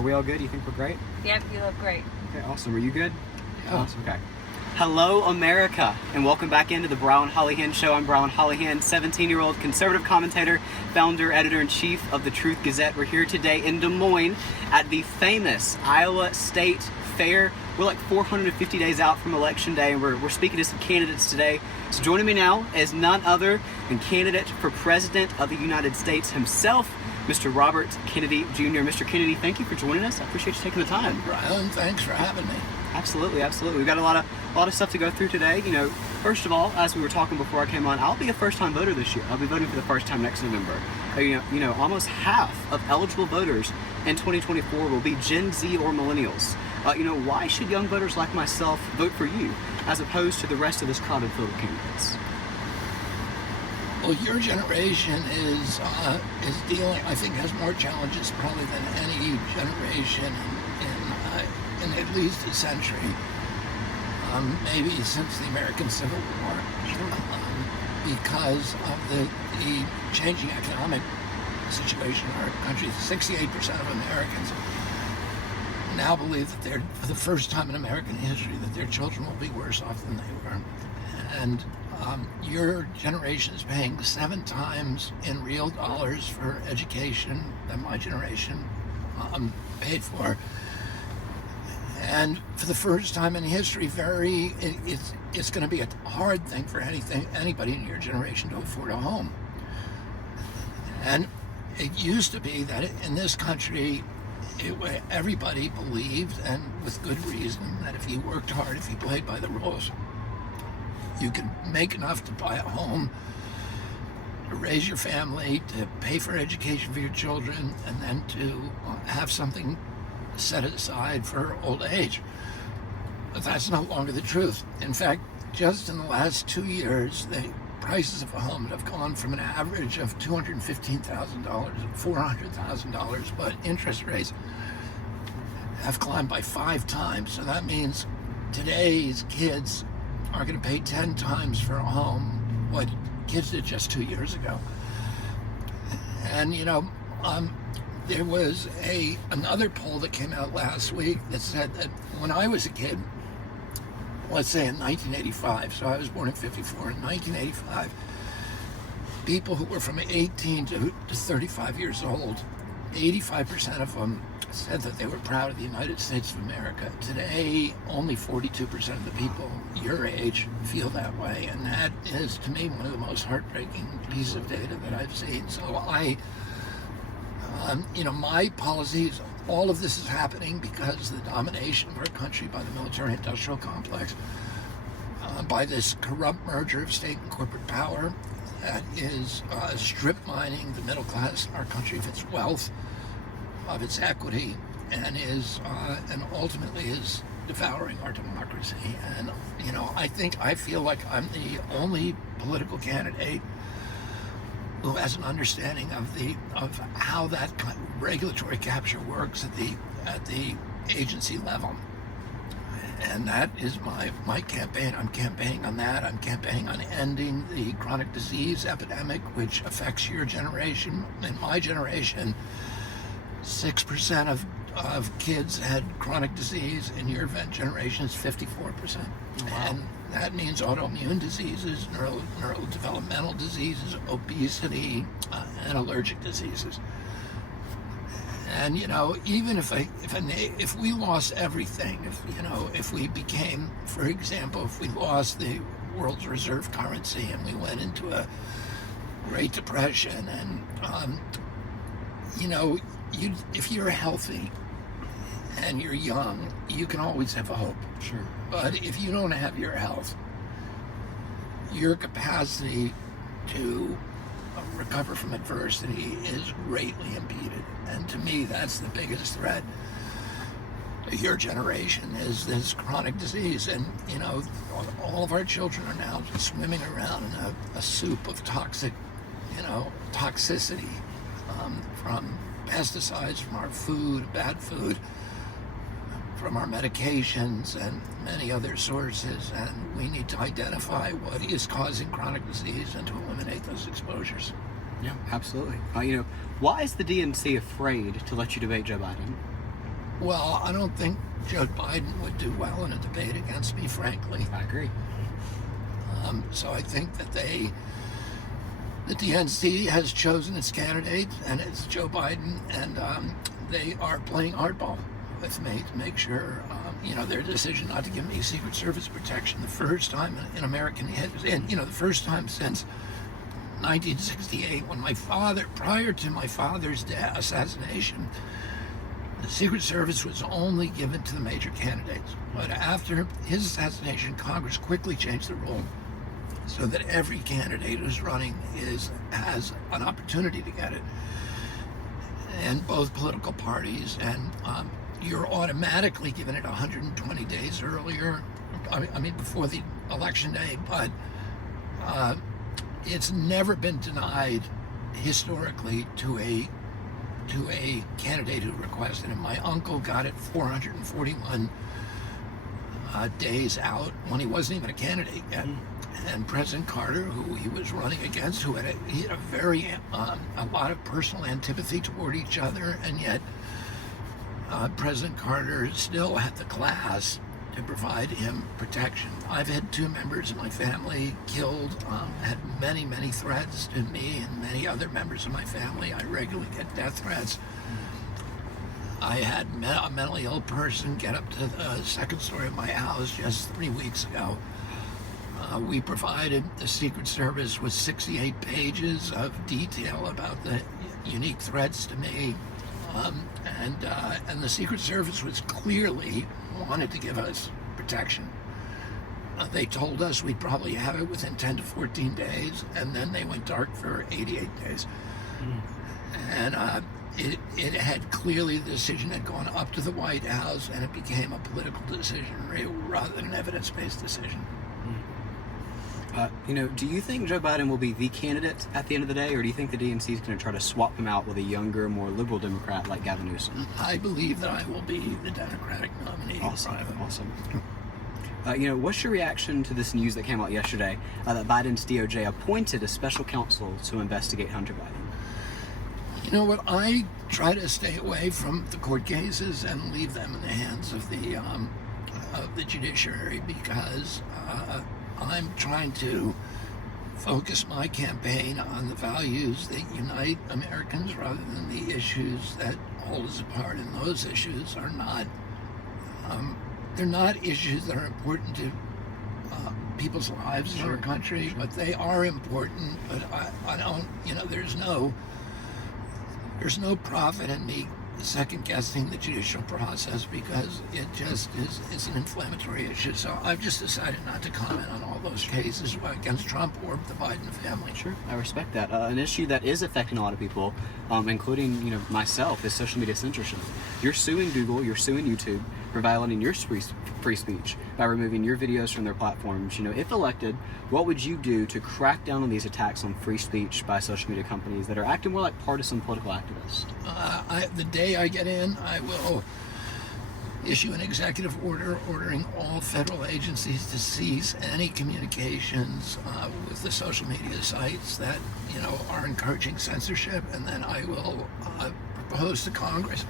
Are we all good? You think we're great? Yep, you look great. Okay, awesome. Are you good? Yeah. Awesome, okay. Hello, America, and welcome back into the Brilyn Hollyhand Show. I'm Brilyn Hollyhand, 17-year-old conservative commentator, founder, editor-in-chief of the Truth Gazette. We're here today in Des Moines at the famous Iowa State Fair. We're like 450 days out from Election Day, and we're speaking to some candidates today. So joining me now is none other than candidate for President of the United States himself, Mr. Robert Kennedy Jr. Mr. Kennedy, thank you for joining us. I appreciate you taking the time. Brian, thanks for having me. Absolutely, absolutely. We've got a lot of stuff to go through today. You know, first of all, as we were talking before I came on, I'll be a first-time voter this year. I'll be voting for the first time next November. You know, almost half of eligible voters in 2024 will be Gen Z or millennials. You know, why should young voters like myself vote for you as opposed to the rest of this crowded field of candidates? Well, your generation is dealing, I think, has more challenges probably than any generation in at least a century, maybe since the American Civil War, because of the changing economic situation in our country. 68% of Americans now believe that they're, for the first time in American history, that their children will be worse off than they were. And your generation is paying 7 times in real dollars for education than my generation paid for. And for the first time in history, it's going to be a hard thing for anybody in your generation to afford a home. And it used to be that in this country, everybody believed, and with good reason, that if you worked hard, if you played by the rules, you could make enough to buy a home, to raise your family, to pay for education for your children, and then to have something set aside for old age. But that's no longer the truth. In fact, just in the last 2 years, the prices of a home have gone from an average of $215,000 to $400,000, but interest rates have climbed by 5 times. So that means today's kids are going to pay 10 times for a home what kids did just 2 years ago. And you know, there was another poll that came out last week that said that when I was a kid, let's say in 1985, so I was born in 54, in 1985, people who were from 18 to 35 years old, 85% of them said that they were proud of the United States of America. Today, only 42% of the people your age feel that way, and that is, to me, one of the most heartbreaking pieces of data that I've seen. So you know, my policies, all of this is happening because of the domination of our country by the military-industrial complex, by this corrupt merger of state and corporate power that is strip mining the middle class in our country of its wealth, of its equity, and ultimately is devouring our democracy. And you know, I feel like I'm the only political candidate who has an understanding of how that kind of regulatory capture works at the agency level. And that is my campaign. I'm campaigning on that. I'm campaigning on ending the chronic disease epidemic, which affects your generation. In my generation, 6% of kids had chronic disease. In your generation, it's 54%. Wow. And that means autoimmune diseases, neurodevelopmental diseases, obesity, and allergic diseases. And you know, even if we lost everything, if we became, for example, if we lost the world's reserve currency and we went into a Great Depression, and you know, if you're healthy and you're young, you can always have a hope. Sure. But if you don't have your health, your capacity to recover from adversity is greatly impeded. And to me, that's the biggest threat to your generation, is this chronic disease. And you know, all of our children are now swimming around in a soup of toxicity from pesticides, from our food, bad food, from our medications, and many other sources. And we need to identify what is causing chronic disease and to eliminate those exposures. Yeah, absolutely. You know, why is the DNC afraid to let you debate Joe Biden? Well, I don't think Joe Biden would do well in a debate against me, frankly. I agree. So I think that the DNC has chosen its candidate, and it's Joe Biden, and they are playing hardball with me to make sure, their decision not to give me Secret Service protection the first time in American history, and, the first time since 1968, when prior to my father's assassination, the Secret Service was only given to the major candidates. But after his assassination, Congress quickly changed the rule so that every candidate who's running has an opportunity to get it. And both political parties, and you're automatically given it 120 days earlier, before the election day, but it's never been denied historically to a candidate who requested it. My uncle got it 441 days out when he wasn't even a candidate yet. And President Carter, who he was running against, he had a lot of personal antipathy toward each other, and yet President Carter still had the class to provide him protection. I've had 2 members of my family killed, had many, many threats to me and many other members of my family. I regularly get death threats. I had a mentally ill person get up to the second story of my house just 3 weeks ago. We provided the Secret Service with 68 pages of detail about the unique threats to me. And the Secret Service was clearly wanted to give us protection. They told us we'd probably have it within 10 to 14 days, and then they went dark for 88 days. And it had clearly, the decision had gone up to the White House, and it became a political decision rather than an evidence-based decision. Do you think Joe Biden will be the candidate at the end of the day, or do you think the DNC is going to try to swap him out with a younger, more liberal Democrat like Gavin Newsom? I believe that I will be the Democratic nominee. Awesome. What's your reaction to this news that came out yesterday that Biden's DOJ appointed a special counsel to investigate Hunter Biden? You know what? I try to stay away from the court cases and leave them in the hands of the judiciary, because I'm trying to focus my campaign on the values that unite Americans rather than the issues that hold us apart. And those issues are not, they're not issues that are important to people's lives in our country, but they are important. But I don't, there's no profit in me second guessing the judicial process, because it just is an inflammatory issue. So I've just decided not to comment on all those cases against Trump or the Biden family. Sure, I respect that. An issue that is affecting a lot of people, including myself, is social media censorship. You're suing Google, you're suing YouTube for violating your free speech by removing your videos from their platforms. If elected, what would you do to crack down on these attacks on free speech by social media companies that are acting more like partisan political activists? The day I get in, I will issue an executive order ordering all federal agencies to cease any communications with the social media sites that are encouraging censorship, and then I will propose to Congress,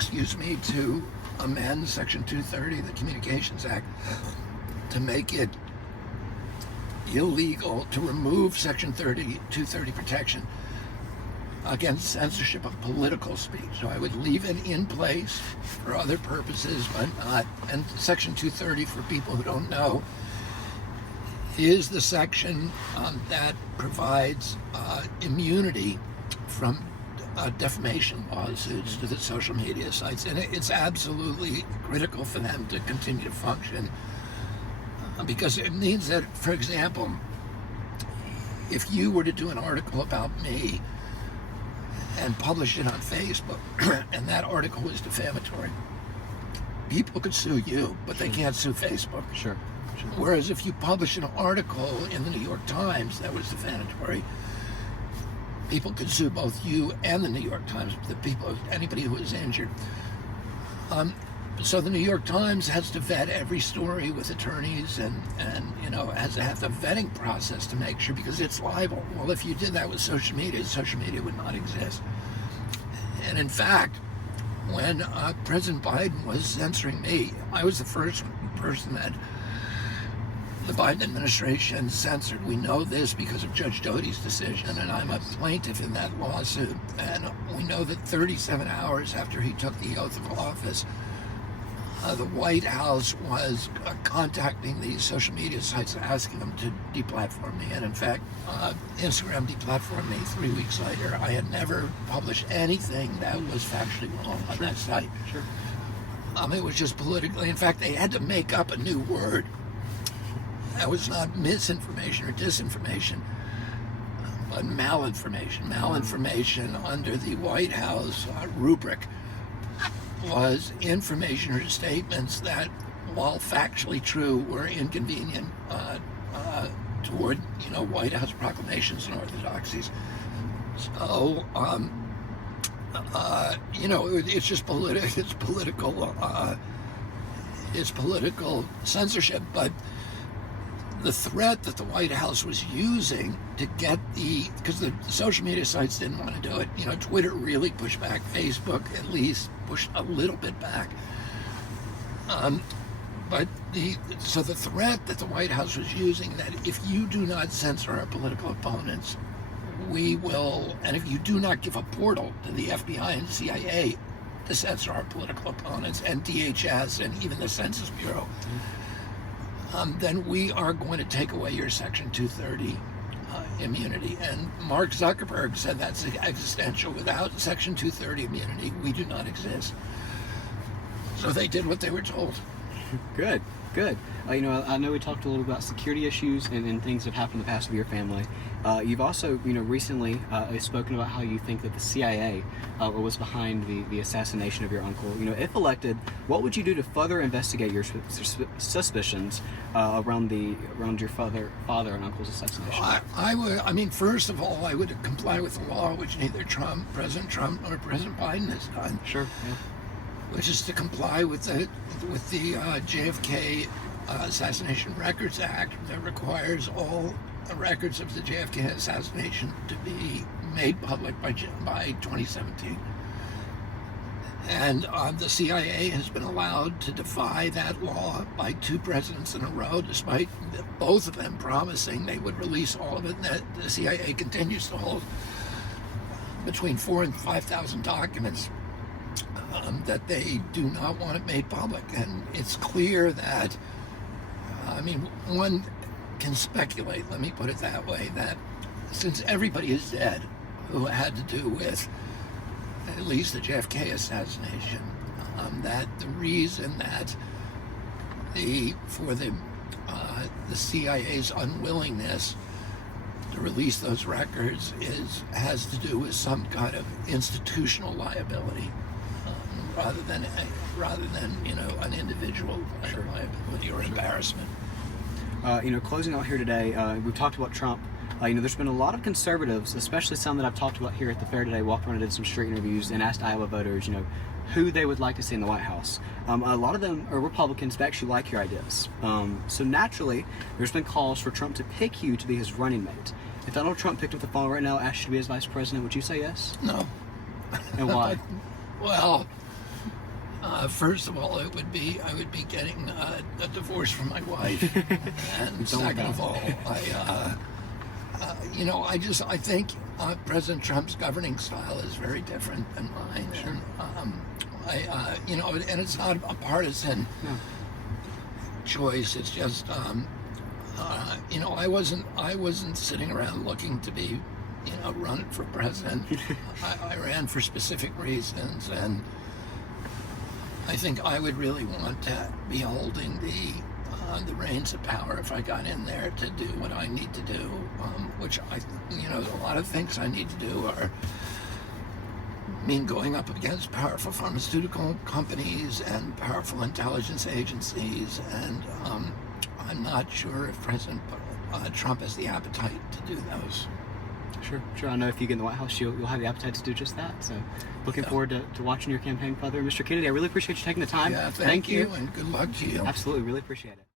to amend Section 230 of the Communications Act to make it illegal to remove Section 230 protection against censorship of political speech. So I would leave it in place for other purposes, but not. And Section 230, for people who don't know, is the section that provides immunity from defamation lawsuits to the social media sites. And it's absolutely critical for them to continue to function, because it means that, for example, if you were to do an article about me and publish it on Facebook, and that article was defamatory, people could sue you, but they can't sue Facebook. Sure. Whereas if you publish an article in the New York Times that was defamatory, people could sue both you and the New York Times, anybody who was injured. So the New York Times has to vet every story with attorneys and has to have the vetting process to make sure, because it's libel. Well, if you did that with social media would not exist. And in fact, when President Biden was censoring me, I was the first person that the Biden administration censored. We know this because of Judge Doty's decision, and I'm a plaintiff in that lawsuit. And we know that 37 hours after he took the oath of office, the White House was contacting these social media sites asking them to deplatform me. And in fact, Instagram deplatformed me 3 weeks later. I had never published anything that was factually wrong on that site. Sure. It was just politically. In fact, they had to make up a new word that was not misinformation or disinformation, but malinformation. Malinformation under the White House rubric was information or statements that, while factually true, were inconvenient toward, White House proclamations and orthodoxies. So, it's just it's political censorship. But the threat that the White House was using to get because the social media sites didn't want to do it. Twitter really pushed back. Facebook at least pushed a little bit back. But the threat that the White House was using, that if you do not censor our political opponents, we will, and if you do not give a portal to the FBI and CIA to censor our political opponents, and DHS and even the Census Bureau, then we are going to take away your Section 230 immunity. And Mark Zuckerberg said that's existential. Without Section 230 immunity, we do not exist. So they did what they were told. Good. I know we talked a little about security issues and things that have happened in the past with your family. You've also, recently spoken about how you think that the CIA was behind the assassination of your uncle. If elected, what would you do to further investigate your suspicions around your father and uncle's assassination? I would. First of all, I would comply with the law, which neither President Trump nor President Biden has done. Sure. Yeah. Which is to comply with the JFK Assassination Records Act that requires all records of the JFK assassination to be made public by 2017. And the CIA has been allowed to defy that law by 2 presidents in a row, despite both of them promising they would release all of it. That the CIA continues to hold between 4,000 and 5,000 documents that they do not want it made public. And it's clear that, one can speculate, let me put it that way, that since everybody is dead who had to do with at least the JFK assassination, that the reason that the CIA's unwillingness to release those records has to do with some kind of institutional liability, rather than an individual liability or embarrassment. Closing out here today, we've talked about Trump. There's been a lot of conservatives, especially some that I've talked about here at the fair today, walked around and did some street interviews and asked Iowa voters, who they would like to see in the White House. A lot of them are Republicans but actually like your ideas. So naturally, there's been calls for Trump to pick you to be his running mate. If Donald Trump picked up the phone right now, asked you to be his vice president, would you say yes? No. And why? Well, first of all, I would be getting a divorce from my wife, and second of all, I think President Trump's governing style is very different than mine. Sure. And it's not a partisan choice. It's just, I wasn't sitting around looking to be, running for president. I ran for specific reasons, and I think I would really want to be holding the reins of power if I got in there to do what I need to do, which a lot of things I need to do are going up against powerful pharmaceutical companies and powerful intelligence agencies, and I'm not sure if President Trump has the appetite to do those. Sure. I know if you get in the White House, you'll have the appetite to do just that. So, looking forward to watching your campaign further. Mr. Kennedy, I really appreciate you taking the time. Yeah, thank you, and good luck to you. Absolutely, really appreciate it.